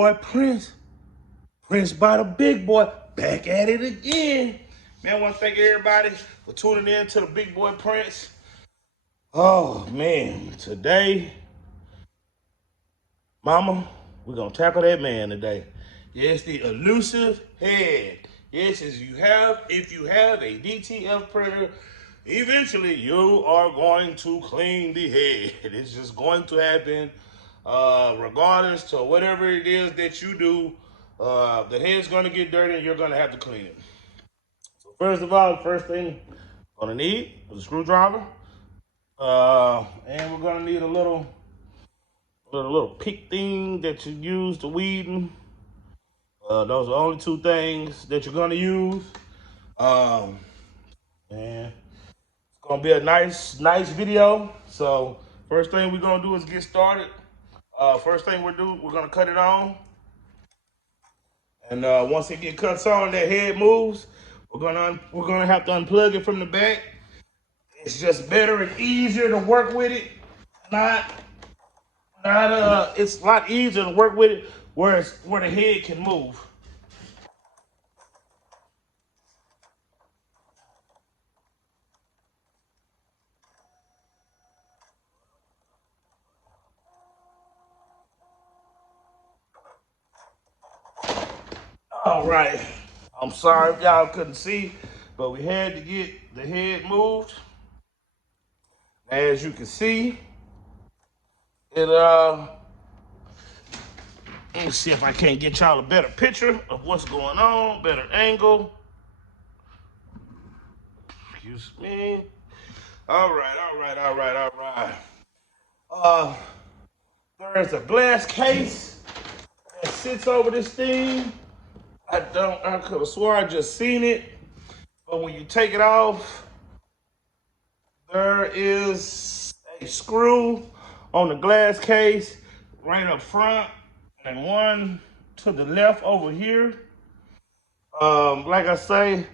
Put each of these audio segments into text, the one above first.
boy Prince. Prince by the big boy. Back at it again. Man, I want to thank everybody for tuning in to the big boy Prince. Oh, man. Today, mama, we're going to tackle that man today. Yes, the elusive head. Yes, if you have a DTF printer, eventually you are going to clean the head. It's just going to happen regardless to whatever it is that you do. The head's going to get dirty and you're going to have to clean it. So first of all, the first thing we're going to need is a screwdriver. And we're going to need a little pick thing that you use to weeding. Those are the only two things that you're going to use. And it's going to be a nice video. So first thing we're going to do is get started. First thing we're going to cut it on. And once it gets cut on, that head moves. We're gonna have to unplug it from the back. It's just better and easier to work with it. It's a lot easier to work with it where the head can move. All right. I'm sorry if y'all couldn't see, but we had to get the head moved. As you can see, let me see if I can't get y'all a better picture of what's going on, better angle. Excuse me. All right. There's a glass case that sits over this thing. I could have swore I just seen it, but when you take it off, there is a screw on the glass case right up front and one to the left over here. Like I say,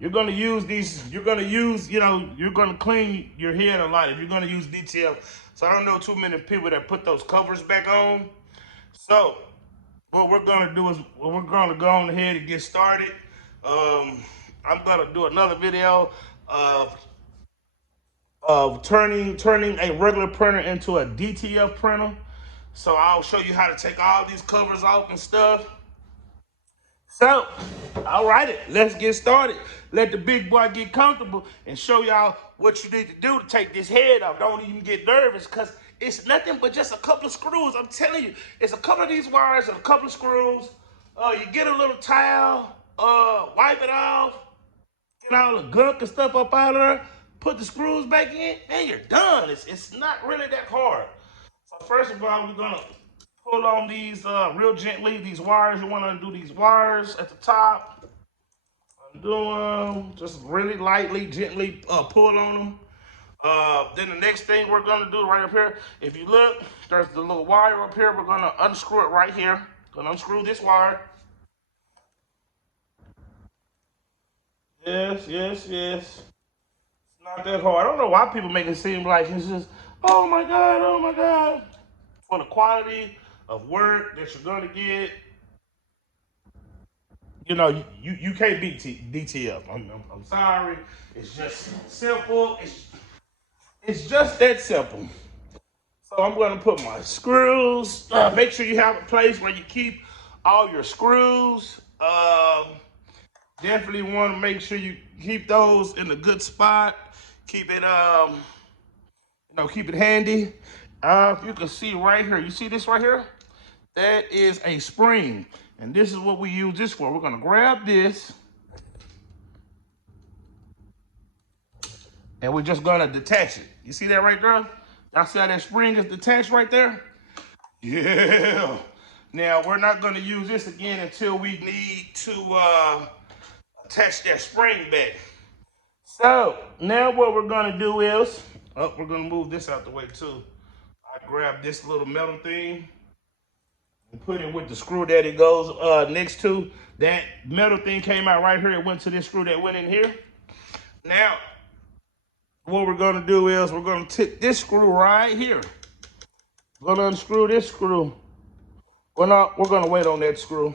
you're gonna use these, you're gonna clean your head a lot if you're gonna use DTF. So I don't know too many people that put those covers back on. So what we're gonna do is we're gonna go on ahead and get started. I'm gonna do another video of turning a regular printer into a DTF printer. So I'll show you how to take all these covers off and stuff. So, all right, let's get started. Let the big boy get comfortable and show y'all what you need to do to take this head off. Don't even get nervous because it's nothing but just a couple of screws. I'm telling you, it's a couple of these wires and a couple of screws. You get a little towel, wipe it off, get all the gunk and stuff up out of there, put the screws back in, and you're done. It's not really that hard. So first of all, we're gonna pull on these real gently, these wires. You wanna undo these wires at the top. Undo them, just really lightly, gently pull on them. Then the next thing we're gonna do right up here, if you look, there's the little wire up here. We're gonna unscrew it right here. Gonna unscrew this wire. Yes. It's not that hard. I don't know why people make it seem like it's just, oh my God. For the quality of work that you're gonna get, you can't beat DTF. I'm sorry. It's just simple. It's just that simple. So I'm gonna put my screws. Make sure you have a place where you keep all your screws. Definitely want to make sure you keep those in a good spot. Keep it, keep it handy. If you can see right here, you see this right here? That is a spring, and this is what we use this for. We're gonna grab this, and we're just gonna detach it. You see that right there? Y'all see how that spring is detached right there? Yeah. Now we're not gonna use this again until we need to attach that spring back. So now what we're gonna do is, we're gonna move this out the way too. I grab this little metal thing and put it with the screw that it goes next to. That metal thing came out right here. It went to this screw that went in here. Now, what we're gonna do is we're gonna take this screw right here. We're gonna unscrew this screw We're gonna wait on that screw.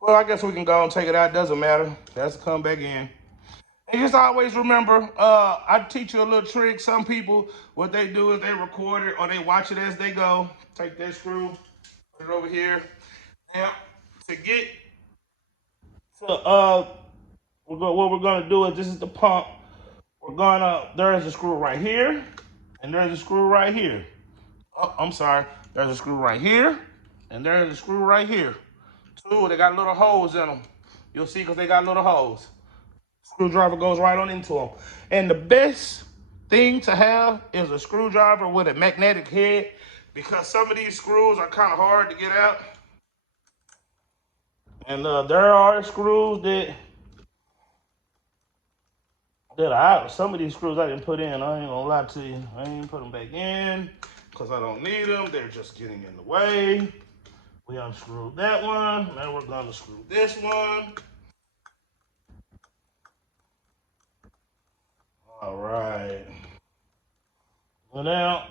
Well, I guess we can go and take it out. Doesn't matter. It has to come back in. And just always remember, I teach you a little trick. Some people, what they do is they record it or they watch it as they go. Take that screw, put it over here. Now, to get to, what we're gonna do is this is the pump. There's a screw right here, and there's a screw right here. Oh, I'm sorry. There's a screw right here, and there's a screw right here. Two, they got little holes in them. You'll see because they got little holes. Screwdriver goes right on into them. And the best thing to have is a screwdriver with a magnetic head because some of these screws are kind of hard to get out. And there are screws some of these screws I didn't put in. I ain't gonna lie to you. I ain't put them back in because I don't need them. They're just getting in the way. We unscrewed that one. Now we're gonna screw this one. All right. Well, now,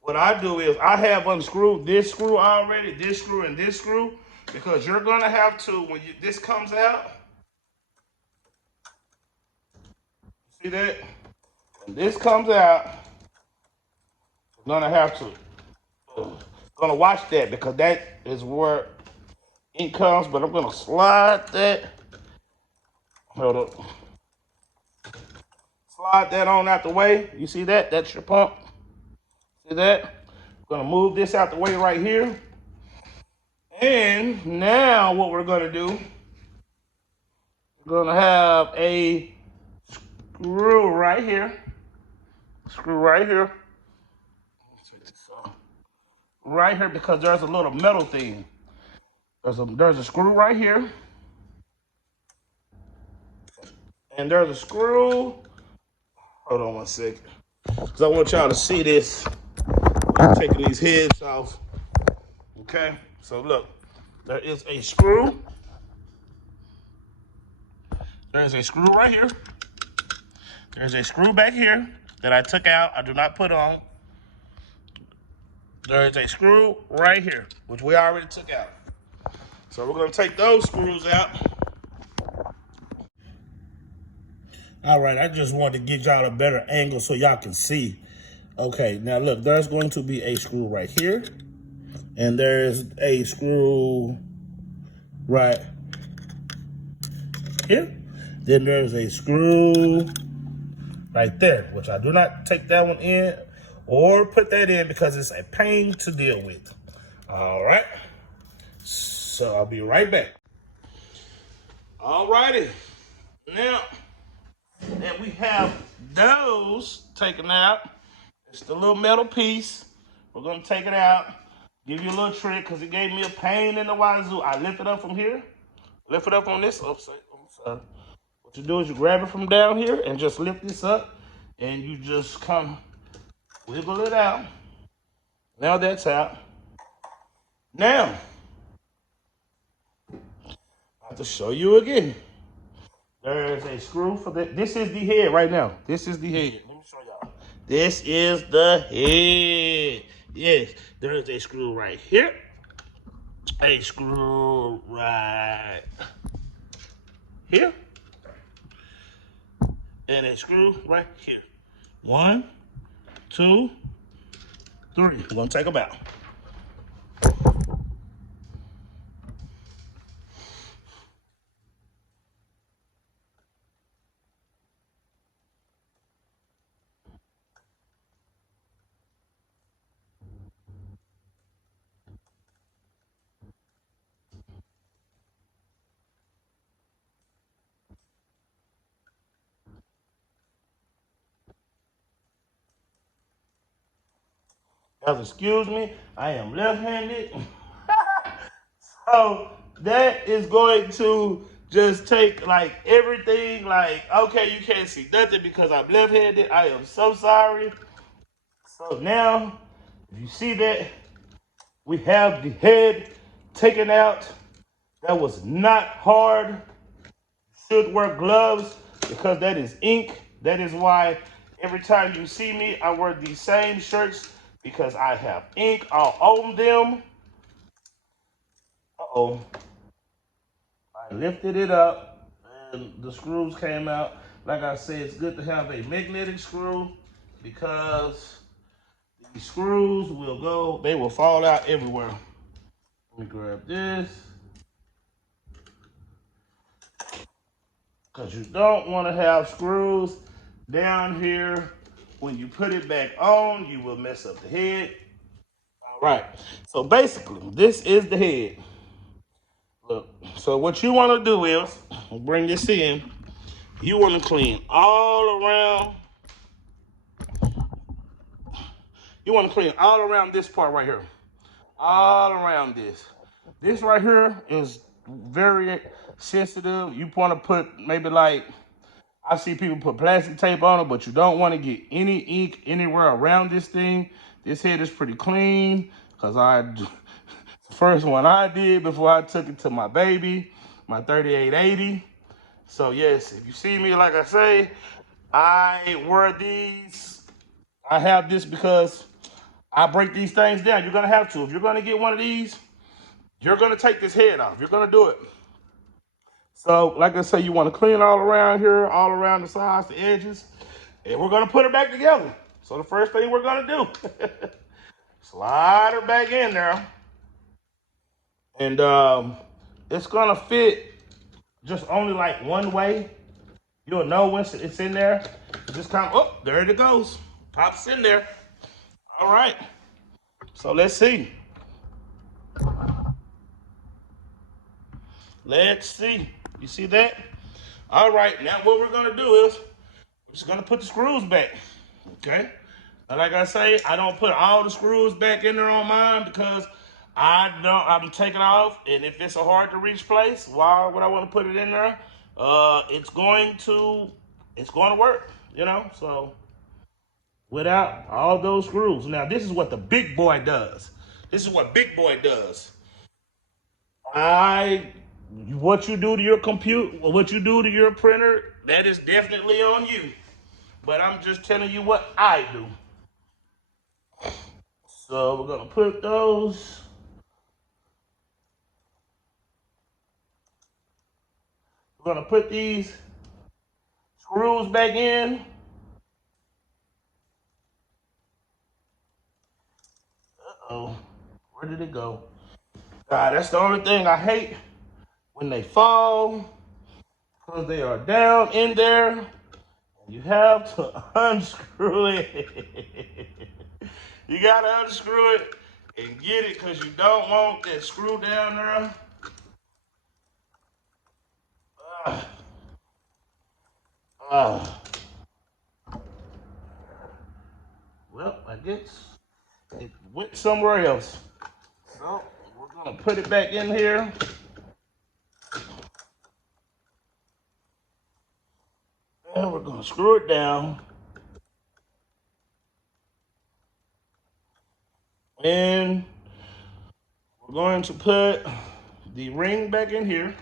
what I do is I have unscrewed this screw already, this screw and this screw, because you're gonna have to, when this comes out, see that? When this comes out, you're gonna have to, gonna watch that because that is where ink comes, but I'm gonna slide that, hold up. Slide that on out the way. You see that? That's your pump. See that? I'm gonna move this out the way right here. And now what we're gonna do, we're gonna have a screw right here. Screw right here. Right here because there's a little metal thing. There's a screw right here. And there's a screw. Hold on one second. Because I want y'all to see this. I'm taking these heads off. Okay? So look, there is a screw. There's a screw right here. There's a screw back here that I took out. I do not put on. There's a screw right here, which we already took out. So we're gonna take those screws out. All right, I just wanted to get y'all a better angle so y'all can see. Okay, now look, there's going to be a screw right here. And there's a screw right here. Then there's a screw right there, which I do not take that one in or put that in because it's a pain to deal with. All right. So I'll be right back. All righty. Now that we have those taken out, it's the little metal piece. We're going to take it out. Give you a little trick because it gave me a pain in the wazoo. I lift it up from here. Lift it up on this upside. What you do is you grab it from down here and just lift this up. And you just come wiggle it out. Now that's out. Now, I have to show you again. There's a screw for that. This is the head right now. This is the head. Let me show y'all. This is the head. Yes, there is a screw right here. A screw right here. And a screw right here. 1, 2, 3. We're gonna take them out. Excuse me, I am left-handed. So that is going to just take like everything, like, okay, you can't see nothing because I'm left-handed. I am so sorry. So now, if you see that, we have the head taken out. That was not hard. Should wear gloves because that is ink. That is why every time you see me, I wear these same shirts because I have ink all on them. Uh-oh. I lifted it up and the screws came out. Like I said, it's good to have a magnetic screw because the screws will go, they will fall out everywhere. Let me grab this because you don't want to have screws down here. When you put it back on, you will mess up the head. All right. So basically, this is the head. Look. So what you want to do is bring this in. You want to clean all around. You want to clean all around this part right here. All around this. This right here is very sensitive. You want to put maybe like, I see people put plastic tape on it, but you don't want to get any ink anywhere around this thing. This head is pretty clean because the first one I did before I took it to my baby, my 3880. So yes, if you see me, like I say, I wear these. I have this because I break these things down. You're gonna have to. If you're gonna get one of these, you're gonna take this head off. You're gonna do it. So, like I say, you want to clean all around here, all around the sides, the edges, and we're gonna put it back together. So the first thing we're gonna do, slide her back in there, and it's gonna fit just only like one way. You'll know once it's in there. Just kind of, oh, there it goes. Pops in there. All right. So let's see. Let's see. You see that? All right. Now what we're gonna do is we're just gonna put the screws back. Okay. And like I say, I don't put all the screws back in there on mine because I'm taking off, and if it's a hard to reach place, why would I want to put it in there? It's going to work, you know. So without all those screws, now this is what the big boy does. This is what big boy does. I What you do to your computer, what you do to your printer, that is definitely on you. But I'm just telling you what I do. So we're gonna put those. We're gonna put these screws back in. Uh-oh. Where did it go? That's the only thing I hate when they fall because they are down in there. You have to unscrew it. You gotta unscrew it and get it because you don't want that screw down there. Uh, uh. Well, I guess it went somewhere else. So we're gonna put it back in here. And we're gonna screw it down. And we're going to put the ring back in here.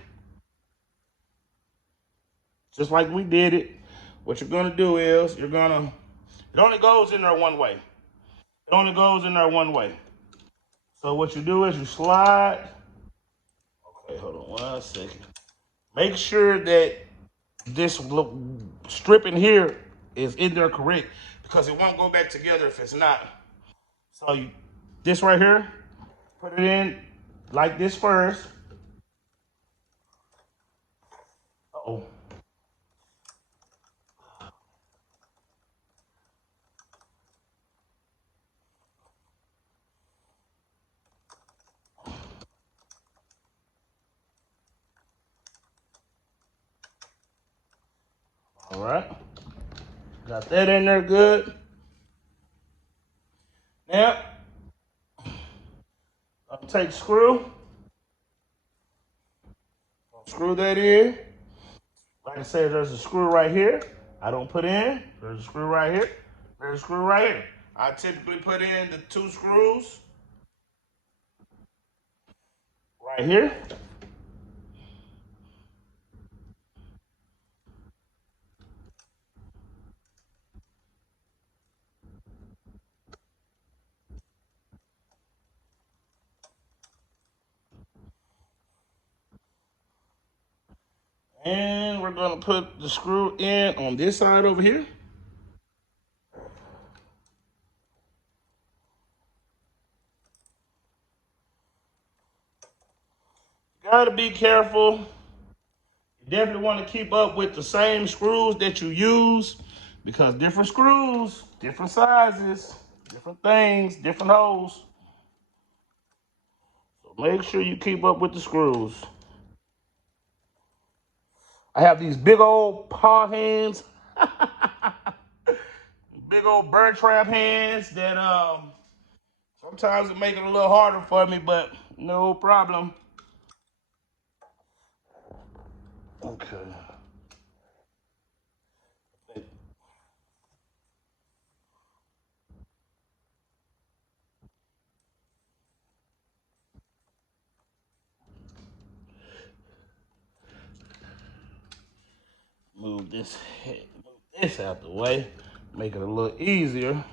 Just like we did it. What you're gonna do is it only goes in there one way. It only goes in there one way. So what you do is you slide. Okay, hold on 1 second. Make sure that this strip in here is in there correct because it won't go back together if it's not. So this right here, put it in like this first. Uh-oh. All right. Got that in there good. Now, I'll take screw. Screw that in. Like I said, there's a screw right here. I don't put in. There's a screw right here. There's a screw right here. I typically put in the 2 screws right here. And we're gonna put the screw in on this side over here. Gotta be careful. You definitely want to keep up with the same screws that you use because different screws, different sizes, different things, different holes. So make sure you keep up with the screws. I have these big old paw hands, big old bird trap hands that sometimes it make it a little harder for me, but no problem. Okay. Move this out the way, make it a little easier.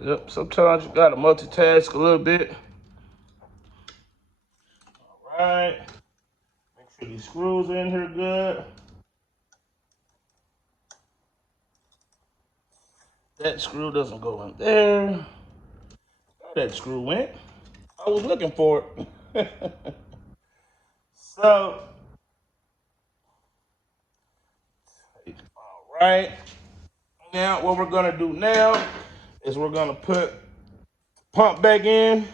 Yep, sometimes you gotta multitask a little bit. All right, make sure these screws are in here good. That screw doesn't go in there. That screw went. I was looking for it. So, all right. Now, what we're gonna do now is we're gonna put pump back in.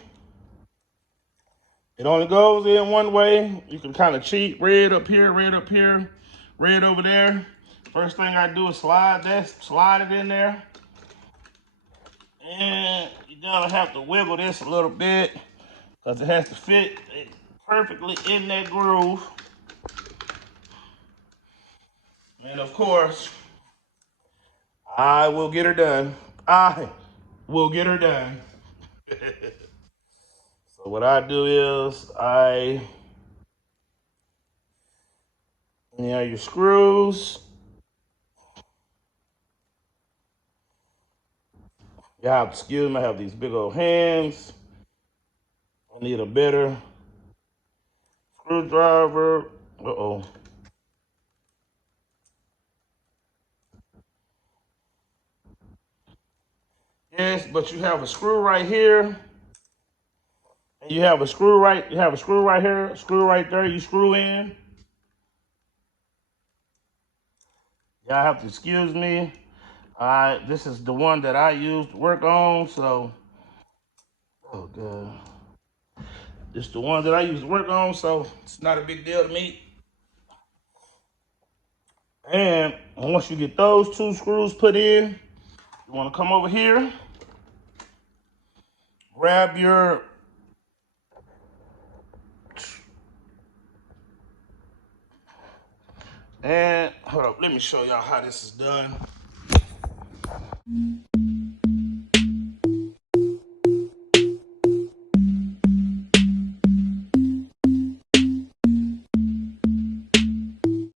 It only goes in one way. You can kind of cheat. Red up here, red up here, red over there. First thing I do is slide it in there. And you're gonna have to wiggle this a little bit because it has to fit perfectly in that groove. And of course, I will get her done. I will get her done. So what I do is your screws. You have, excuse me, I have these big old hands. I need a better screwdriver. Uh-oh. Yes, but you have a screw right here. And you have a screw right here, screw right there, you screw in. Y'all have to excuse me. This is the one that I used to work on, so oh god. This is the one that I used to work on, so it's not a big deal to me. And once you get those two screws put in, you want to come over here, grab your and hold up, let me show y'all how this is done.